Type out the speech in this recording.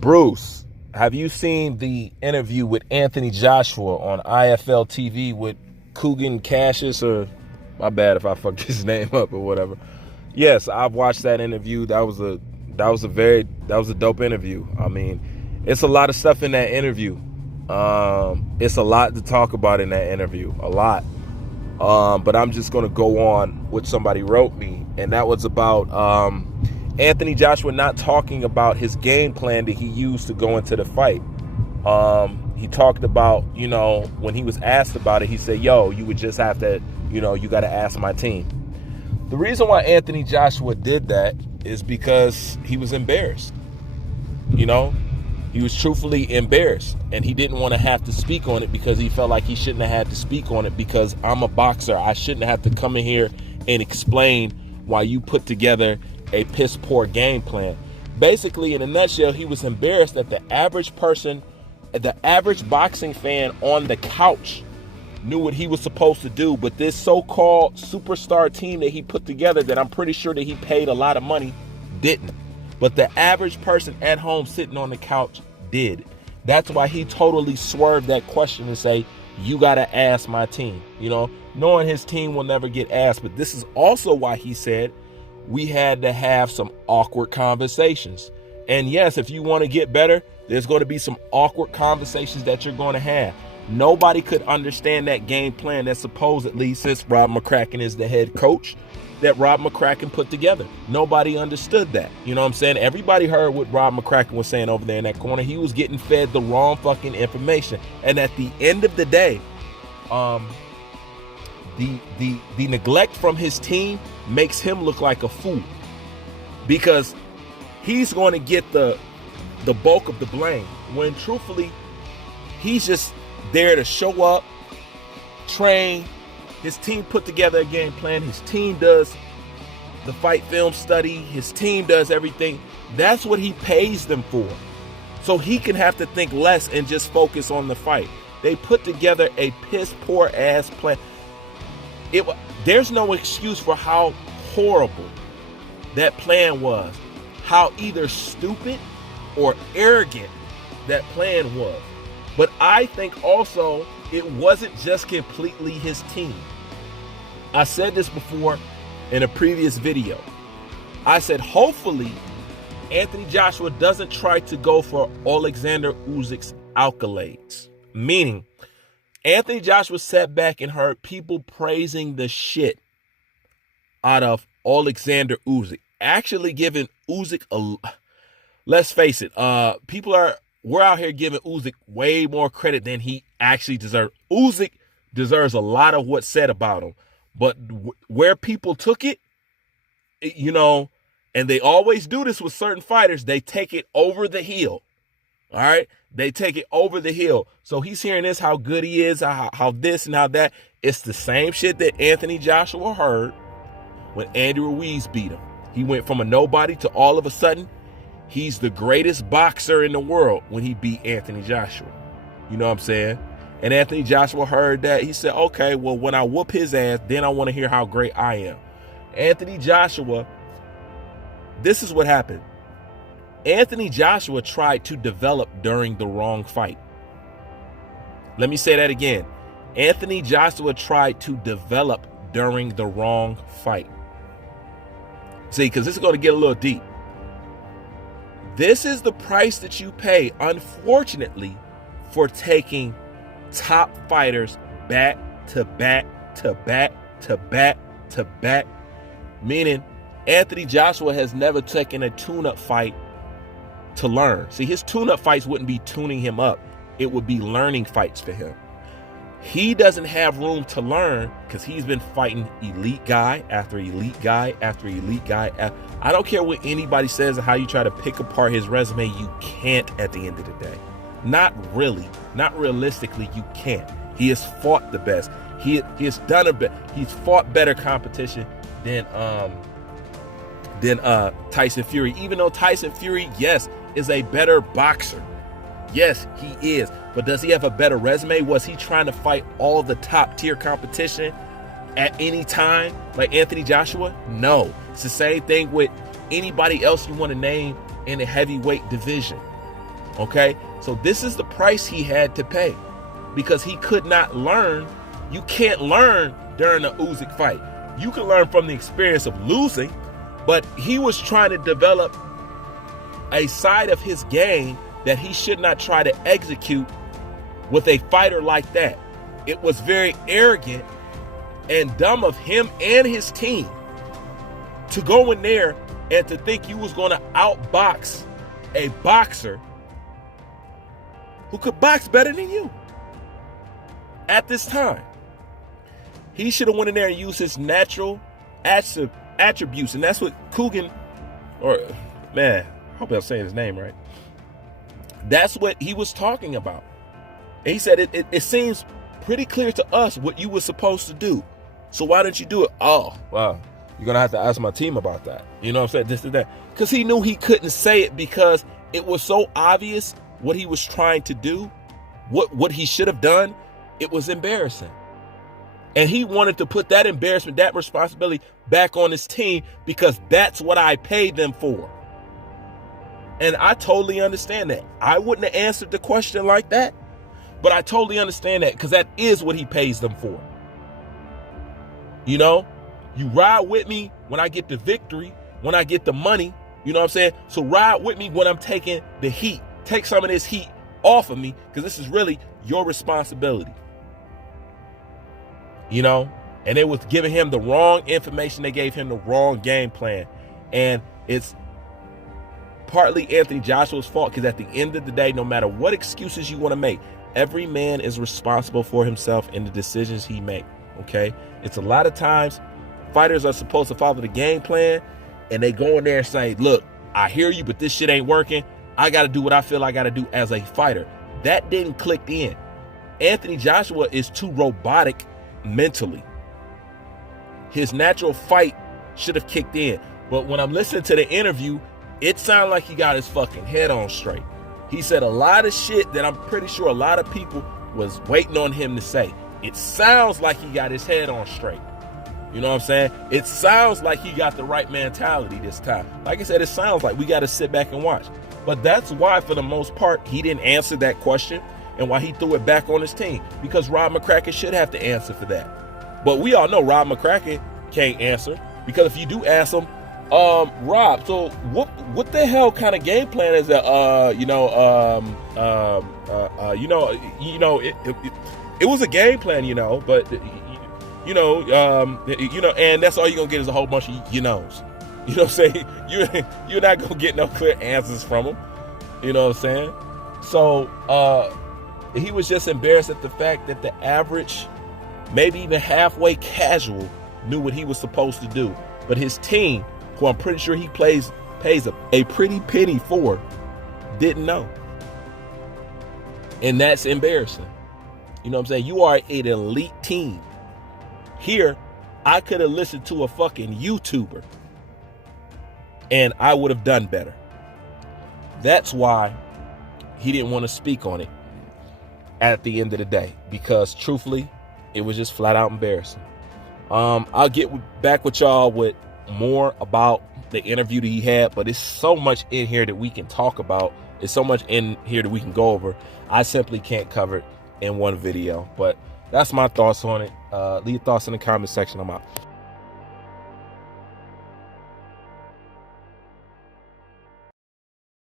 Bruce, have you seen the interview with Anthony Joshua on IFL TV with Kugan Cassius, or my bad if I fucked his name up or whatever? Yes, I've watched that interview. That was a dope interview. I mean, it's a lot of stuff in that interview. It's a lot to talk about in that interview, a lot. But I'm just gonna go on what somebody wrote me, and that was about Anthony Joshua not talking about his game plan that he used to go into the fight. He talked about, when he was asked about it, he said, yo, you would just have to, you got to ask my team. The reason why Anthony Joshua did that is because he was embarrassed. He was truthfully embarrassed, and he didn't want to have to speak on it because he felt like he shouldn't have had to speak on it because I'm a boxer. I shouldn't have to come in here and explain why you put together a piss poor game plan. Basically, in a nutshell, he was embarrassed that the average person, the average boxing fan on the couch knew what he was supposed to do, but this so-called superstar team that he put together that I'm pretty sure that he paid a lot of money didn't. But the average person at home sitting on the couch did. That's why he totally swerved that question and say, you got to ask my team, knowing his team will never get asked. But this is also why he said we had to have some awkward conversations. And yes, if you want to get better, there's going to be some awkward conversations that you're going to have. Nobody could understand that game plan that supposedly, since Rob McCracken is the head coach, that Rob McCracken put together. Nobody understood that. You know what I'm saying? Everybody heard what Rob McCracken was saying over there in that corner. He was getting fed the wrong fucking information. And at the end of the day, the neglect from his team makes him look like a fool, because he's going to get the bulk of the blame when truthfully he's just there to show up, train. His team put together a game plan. His team does the fight film study. His team does everything. That's what he pays them for. So he can have to think less and just focus on the fight. They put together a piss poor ass plan. There's no excuse for how horrible that plan was, how either stupid or arrogant that plan was. But I think also it wasn't just completely his team. I said this before in a previous video. I said, hopefully Anthony Joshua doesn't try to go for Alexander Usyk's accolades. Meaning, Anthony Joshua sat back and heard people praising the shit out of Alexander Usyk. Actually giving Usyk let's face it, we're out here giving Usyk way more credit than he actually deserves. Usyk deserves a lot of what's said about him. But where people took it, and they always do this with certain fighters, they take it over the hill. All right? They take it over the hill. So he's hearing this, how good he is, how this and how that. It's the same shit that Anthony Joshua heard when Andy Ruiz beat him. He went from a nobody to all of a sudden, he's the greatest boxer in the world when he beat Anthony Joshua. You know what I'm saying? And Anthony Joshua heard that. He said, okay, well, when I whoop his ass, then I want to hear how great I am. Anthony Joshua, this is what happened. Anthony Joshua tried to develop during the wrong fight. Let me say that again. Anthony Joshua tried to develop during the wrong fight. See, because this is going to get a little deep. This is the price that you pay, unfortunately, for taking top fighters back to back to back to back to back. Meaning, Anthony Joshua has never taken a tune-up fight to learn. See, his tune-up fights wouldn't be tuning him up. It would be learning fights for him. He doesn't have room to learn because he's been fighting elite guy after elite guy after elite guy. I don't care what anybody says or how you try to pick apart his resume. You can't at the end of the day. Not really. Not realistically, you can't. He has fought the best. He has done a bit. He's fought better competition than Tyson Fury. Even though Tyson Fury, yes, is a better boxer. Yes, he is. But does he have a better resume? Was he trying to fight all the top tier competition at any time like Anthony Joshua? No. It's the same thing with anybody else you want to name in the heavyweight division. Okay? So this is the price he had to pay because he could not learn. You can't learn during the Usyk fight. You can learn from the experience of losing, but he was trying to develop a side of his game that he should not try to execute with a fighter like that. It was very arrogant and dumb of him and his team to go in there and to think you was going to outbox a boxer who could box better than you at this time. He should have went in there and used his natural attributes, and that's what Kugan, or man, I hope I'm saying his name right. That's what he was talking about. And he said, it seems pretty clear to us what you were supposed to do. So why didn't you do it? Oh, well, you're going to have to ask my team about that. You know what I'm saying? This and that. Because he knew he couldn't say it because it was so obvious what he was trying to do, what he should have done. It was embarrassing. And he wanted to put that embarrassment, that responsibility back on his team because that's what I paid them for. And I totally understand that. I wouldn't have answered the question like that, but I totally understand that because that is what he pays them for. You know, you ride with me when I get the victory, when I get the money, you know what I'm saying? So ride with me when I'm taking the heat. Take some of this heat off of me because this is really your responsibility. You know, and they was giving him the wrong information. They gave him the wrong game plan. And it's partly Anthony Joshua's fault because at the end of the day, no matter what excuses you want to make, every man is responsible for himself and the decisions he makes. Okay? It's a lot of times fighters are supposed to follow the game plan and they go in there and say, look, I hear you, but this shit ain't working. I got to do what I feel I got to do as a fighter. That didn't click in. Anthony Joshua is too robotic mentally. His natural fight should have kicked in. But when I'm listening to the interview, it sounded like he got his fucking head on straight. He said a lot of shit that I'm pretty sure a lot of people was waiting on him to say. It sounds like he got his head on straight. You know what I'm saying? It sounds like he got the right mentality this time. Like I said, it sounds like we got to sit back and watch. But that's why, for the most part, he didn't answer that question and why he threw it back on his team. Because Rob McCracken should have to answer for that. But we all know Rob McCracken can't answer. Because if you do ask him, Rob, so what the hell kind of game plan is that? It was a game plan, but and that's all you're gonna get is a whole bunch of you knows. You know what I'm saying? You're not gonna get no clear answers from him. You know what I'm saying? So he was just embarrassed at the fact that the average, maybe even halfway casual, knew what he was supposed to do, but his team, who I'm pretty sure he pays a pretty penny for, didn't know. And that's embarrassing. You know what I'm saying? You are an elite team. Here, I could have listened to a fucking YouTuber and I would have done better. That's why he didn't want to speak on it at the end of the day, because truthfully, it was just flat out embarrassing. I'll get back with y'all with more about the interview that he had, but it's so much in here that we can talk about. It's so much in here that we can go over. I simply can't cover it in one video, but that's my thoughts on it. Leave your thoughts in the comment section. I'm out.